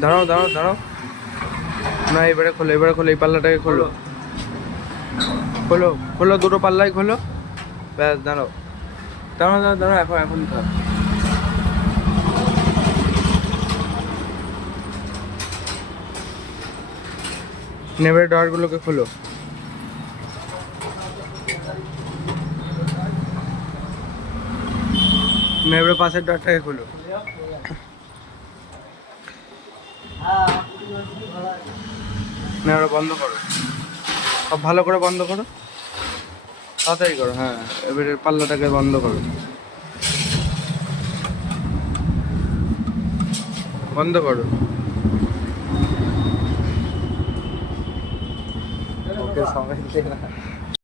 দাঁড়াও দাঁড়াও দাঁড়াও, না এবারে খোলো, এবারে খোলো, এই পাল্লাটাকে খোলো, খোলো খোলো, দুটো পাল্লাই খোলো, ব্যাস দাঁড়াও দাঁড়াও দাঁড়াও দাঁড়াও, এখন এখন থাক। এবারে ডয়ারগুলোকে খোলো, এবারে পাশের ডয়ারটাকে খোলো, না এবারে বন্ধ করো, সব ভালো করে বন্ধ করো, তাড়াতাড়ি করো, হ্যাঁ এবারে পাল্লাটাকে বন্ধ করো, বন্ধ করো। ওকে সময় দিতে না।